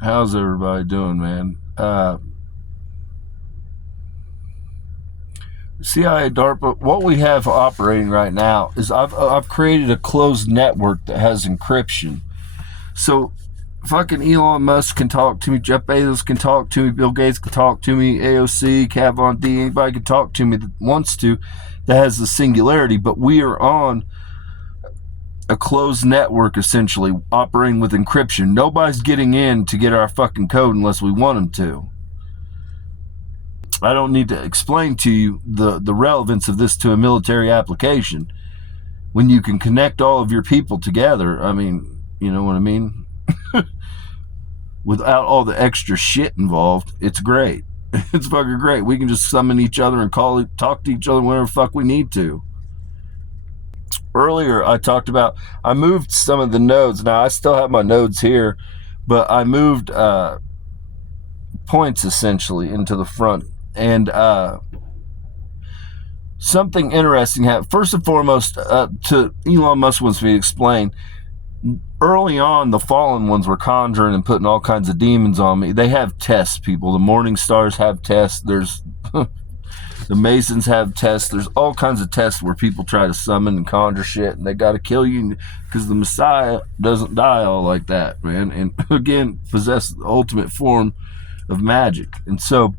How's everybody doing, man? CIA, DARPA, what we have operating right now is I've created a closed network that has encryption. So fucking Elon Musk can talk to me, Jeff Bezos can talk to me, Bill Gates can talk to me, AOC, Kat Von D, anybody can talk to me that wants to, that has the singularity, but we are on a closed network essentially operating with encryption. Nobody's getting in to get our fucking code unless we want them to. I don't need to explain to you the relevance of this to a military application. When you can connect all of your people together, I mean, you know what I mean? Without all the extra shit involved, it's great. It's fucking great. We can just summon each other and talk to each other whenever the fuck we need to. Earlier, I talked about, I moved some of the nodes. Now, I still have my nodes here, but I moved points essentially into the front. And something interesting happened. First and foremost, to Elon Musk wants me to explain, early on, the fallen ones were conjuring and putting all kinds of demons on me. They have tests, people. The Morning Stars have tests. There's the Masons have tests. There's all kinds of tests where people try to summon and conjure shit, and they got to kill you because the Messiah doesn't die all like that, man. And again, possess the ultimate form of magic. And so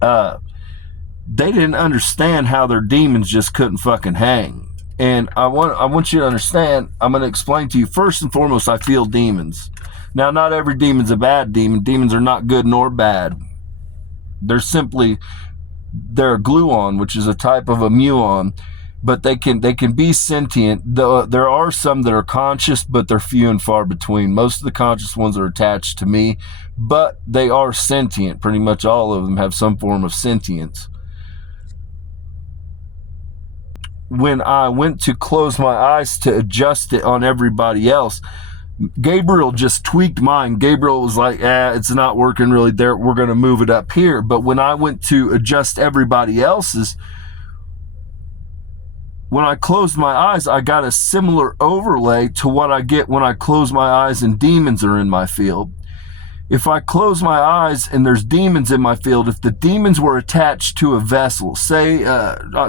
they didn't understand how their demons just couldn't fucking hang. And I want you to understand, I'm going to explain to you, first and foremost, I feel demons. Now, not every demon's a bad demon. Demons are not good nor bad. They're a gluon, which is a type of a muon, but they can be sentient. There are some that are conscious, but they're few and far between. Most of the conscious ones are attached to me, but they are sentient. Pretty much all of them have some form of sentience. When I went to close my eyes to adjust it on everybody else, Gabriel just tweaked mine. Gabriel was like, it's not working really there. We're going to move it up here. But when I went to adjust everybody else's, when I closed my eyes, I got a similar overlay to what I get when I close my eyes and demons are in my field. If I close my eyes and there's demons in my field, if the demons were attached to a vessel, say,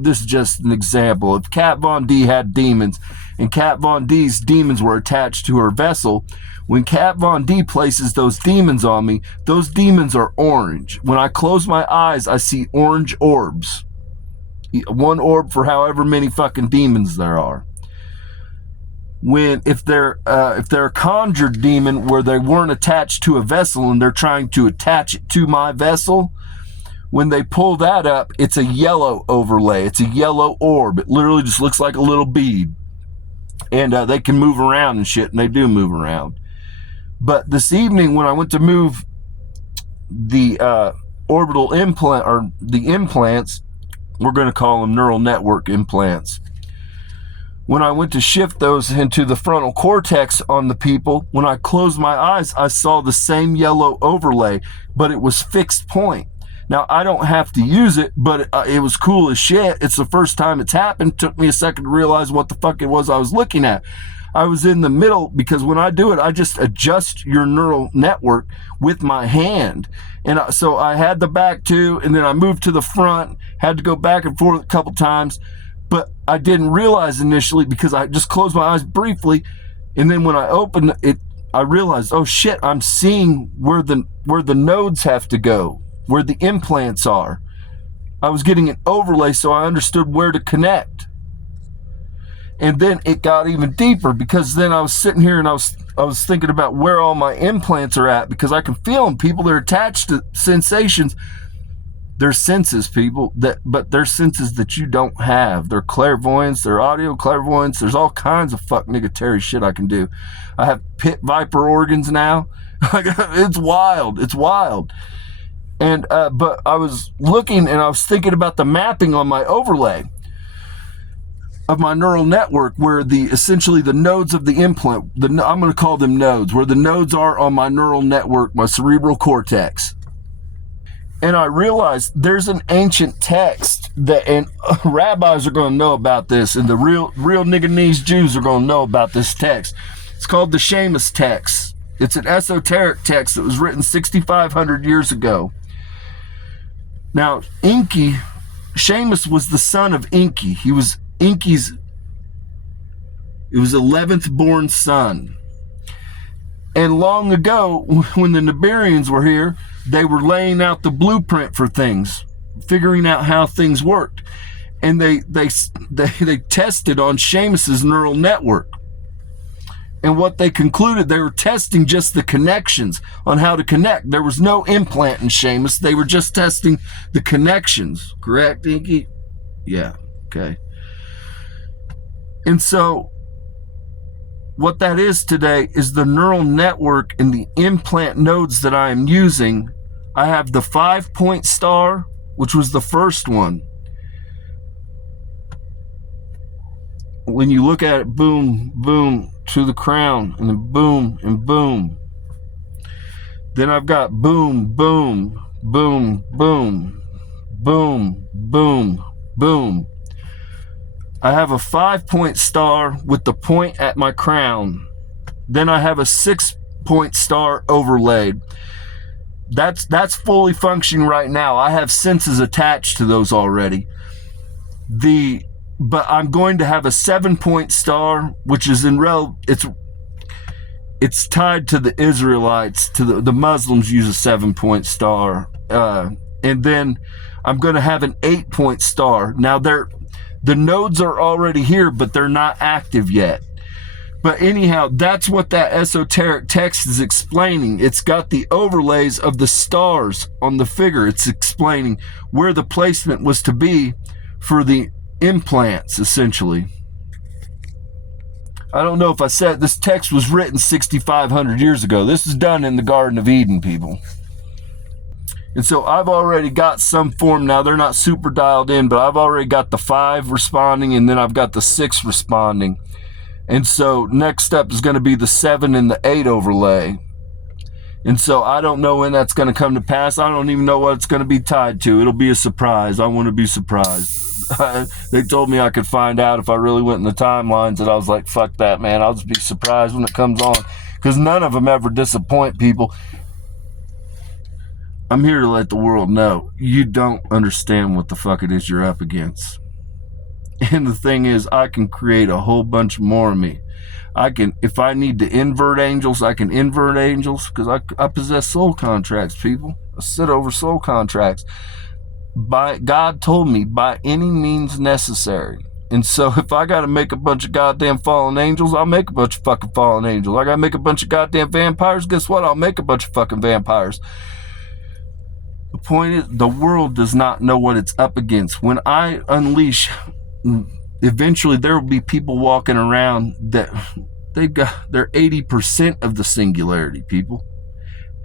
this is just an example, if Kat Von D had demons and Kat Von D's demons were attached to her vessel, when Kat Von D places those demons on me, those demons are orange. When I close my eyes, I see orange orbs. One orb for however many fucking demons there are. If they're a conjured demon where they weren't attached to a vessel and they're trying to attach it to my vessel, when they pull that up, it's a yellow overlay. It's a yellow orb. It literally just looks like a little bead. And they can move around and shit, and they do move around. But this evening, when I went to move the orbital implant, or the implants, we're going to call them neural network implants. When I went to shift those into the frontal cortex on the people, when I closed my eyes, I saw the same yellow overlay, but it was fixed point. Now, I don't have to use it, but it was cool as shit. It's the first time it's happened. It took me a second to realize what the fuck it was I was looking at. I was in the middle, because when I do it, I just adjust your neural network with my hand. And so I had the back too, and then I moved to the front, had to go back and forth a couple times. But I didn't realize initially, because I just closed my eyes briefly, and then when I opened it, I realized, oh shit, I'm seeing where the nodes have to go, where the implants are. I was getting an overlay, so I understood where to connect. And then it got even deeper, because then I was sitting here and I was thinking about where all my implants are at, because I can feel them. People that are attached to sensations. They're senses, people, but they're senses that you don't have. They're clairvoyance, they're audio clairvoyance. There's all kinds of fuck niggatary shit I can do. I have pit viper organs now. It's wild. It's wild. And but I was looking and I was thinking about the mapping on my overlay of my neural network, where essentially the nodes of the implant, I'm going to call them nodes, where the nodes are on my neural network, my cerebral cortex. And I realized there's an ancient text and rabbis are going to know about this, and the real Nigganese Jews are going to know about this text. It's called the Seamus text. It's an esoteric text that was written 6,500 years ago. Now, Enki, Seamus was the son of Enki. He was Enki's, it was 11th born son. And long ago, when the Nibirians were here, they were laying out the blueprint for things, figuring out how things worked. And they tested on Seamus's neural network. And what they concluded, they were testing just the connections on how to connect. There was no implant in Seamus. They were just testing the connections. Correct, Inky? Yeah, okay. And so what that is today is the neural network and the implant nodes that I am using. I have the 5-point star, which was the first one. When you look at it, boom, boom, to the crown, and then boom, and boom. Then I've got boom, boom, boom, boom, boom, boom, boom. I have a 5-point star with the point at my crown. Then I have a 6-point star overlaid. That's fully functioning right now. I have senses attached to those already. But I'm going to have a 7-point star, which is it's tied to the Israelites. To the Muslims use a 7-point star, and then I'm going to have an 8-point star. Now the nodes are already here, but they're not active yet. But anyhow, that's what that esoteric text is explaining. It's got the overlays of the stars on the figure. It's explaining where the placement was to be for the implants, essentially. I don't know if I said this text was written 6,500 years ago. This is done in the Garden of Eden, people. And so I've already got some form now. They're not super dialed in, but I've already got the 5 responding, and then I've got the 6 responding. And so next step is going to be the 7 and the 8 overlay. And so I don't know when that's going to come to pass. I don't even know what it's going to be tied to. It'll be a surprise. I want to be surprised. They told me I could find out if I really went in the timelines, and I was like, fuck that, man. I'll just be surprised when it comes on, because none of them ever disappoint people. I'm here to let the world know you don't understand what the fuck it is you're up against. And the thing is, I can create a whole bunch more of me. I can, if I need to invert angels, I can invert angels, because I possess soul contracts, people. I sit over soul contracts. God told me, by any means necessary. And so if I got to make a bunch of goddamn fallen angels, I'll make a bunch of fucking fallen angels. I got to make a bunch of goddamn vampires, guess what? I'll make a bunch of fucking vampires. The point is, the world does not know what it's up against. When I unleash, eventually there will be people walking around that they're 80% of the singularity, people.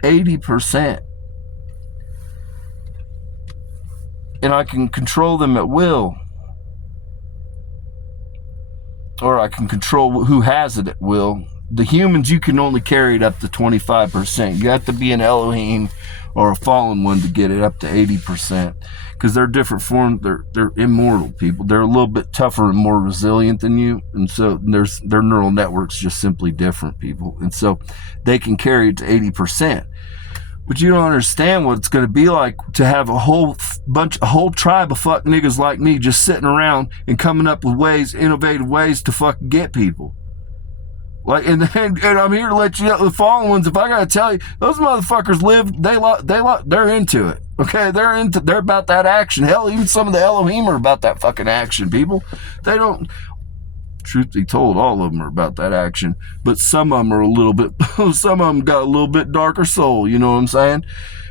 80%. And I can control them at will. Or I can control who has it at will. The humans, you can only carry it up to 25%. You have to be an Elohim or a fallen one to get it up to 80%. Because they're different forms. They're immortal people. They're a little bit tougher and more resilient than you. And so their neural network's just simply different, people. And so they can carry it to 80%. But you don't understand what it's going to be like to have a whole tribe of fuck niggas like me just sitting around and coming up with ways, innovative ways to fucking get people. Like, and I'm here to let you know, the fallen ones, if I gotta tell you, those motherfuckers they're into it. Okay, they're about that action. Hell, even some of the Elohim are about that fucking action, people. They don't, truth be told, all of them are about that action, but some of them are a little bit, some of them got a little bit darker soul, you know what I'm saying?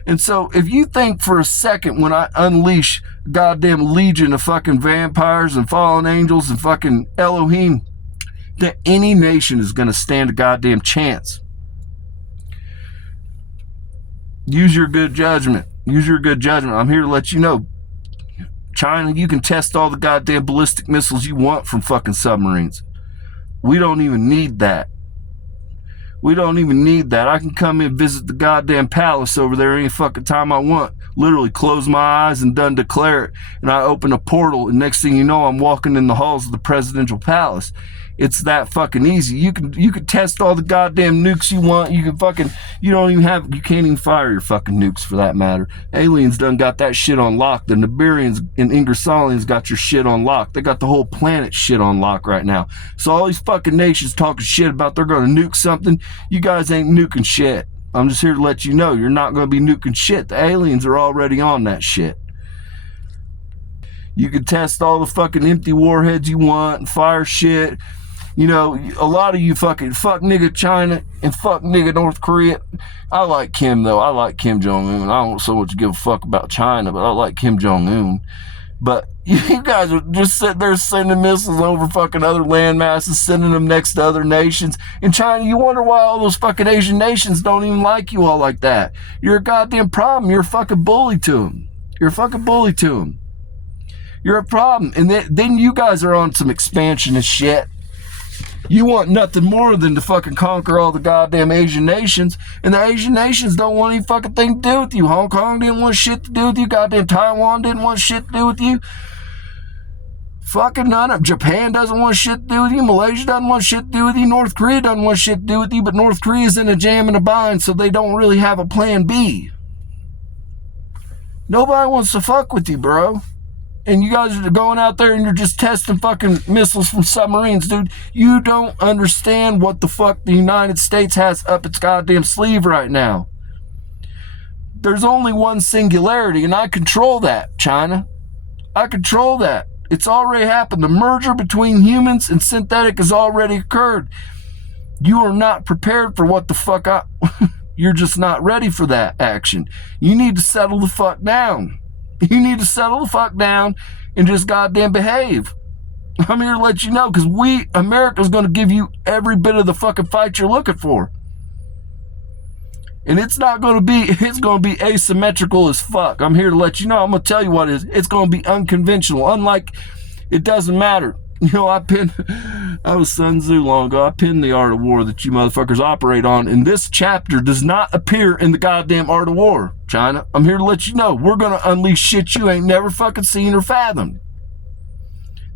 And so if you think for a second when I unleash a goddamn legion of fucking vampires and fallen angels and fucking Elohim, that any nation is going to stand a goddamn chance. Use your good judgment. Use your good judgment. I'm here to let you know, China, you can test all the goddamn ballistic missiles you want from fucking submarines. We don't even need that. We don't even need that. I can come in, visit the goddamn palace over there any fucking time I want. Literally close my eyes and done declare it. And I open a portal, and next thing you know, I'm walking in the halls of the presidential palace. It's that fucking easy. You can test all the goddamn nukes you want. You can't even fire your fucking nukes for that matter. Aliens done got that shit on lock. The Nibirians and Ingersalians got your shit on lock. They got the whole planet shit on lock right now. So all these fucking nations talking shit about they're gonna nuke something, you guys ain't nuking shit. I'm just here to let you know you're not gonna be nuking shit. The aliens are already on that shit. You can test all the fucking empty warheads you want and fire shit. You know, a lot of you fucking fuck nigga China and fuck nigga North Korea. I like Kim, though. I like Kim Jong-un. I don't so much give a fuck about China, but I like Kim Jong-un. But you guys are just sitting there sending missiles over fucking other land masses, sending them next to other nations. In China, you wonder why all those fucking Asian nations don't even like you all like that. You're a goddamn problem. You're a fucking bully to them. You're a fucking bully to them. You're a problem. And then you guys are on some expansionist shit. You want nothing more than to fucking conquer all the goddamn Asian nations, and the Asian nations don't want any fucking thing to do with you. Hong Kong didn't want shit to do with you. Goddamn Taiwan didn't want shit to do with you. Fucking none of Japan doesn't want shit to do with you. Malaysia doesn't want shit to do with you. North Korea doesn't want shit to do with you, but North Korea's in a jam and a bind, so they don't really have a plan B. Nobody wants to fuck with you, bro. And you guys are going out there and you're just testing fucking missiles from submarines, dude. You don't understand what the fuck the United States has up its goddamn sleeve right now. There's only one singularity, and I control that, China. I control that. It's already happened. The merger between humans and synthetic has already occurred. You are not prepared for what the fuck you're just not ready for that action. You need to settle the fuck down. You need to settle the fuck down and just goddamn behave. I'm here to let you know, because America's going to give you every bit of the fucking fight you're looking for. And it's going to be asymmetrical as fuck. I'm here to let you know. I'm going to tell you what it is. It's going to be unconventional. Unlike, it doesn't matter. You know, I was Sun Tzu long ago. I pinned The Art of War that you motherfuckers operate on, and this chapter does not appear in the goddamn Art of War, China. I'm here to let you know. We're going to unleash shit you ain't never fucking seen or fathomed.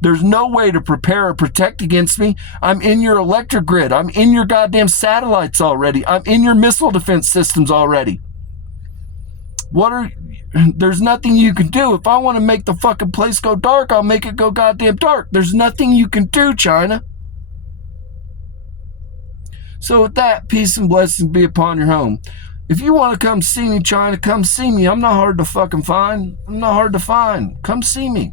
There's no way to prepare or protect against me. I'm in your electric grid. I'm in your goddamn satellites already. I'm in your missile defense systems already. There's nothing you can do. If I want to make the fucking place go dark, I'll make it go goddamn dark. There's nothing you can do, China. So with that, peace and blessings be upon your home. If you want to come see me, China, come see me. I'm not hard to fucking find. I'm not hard to find. Come see me.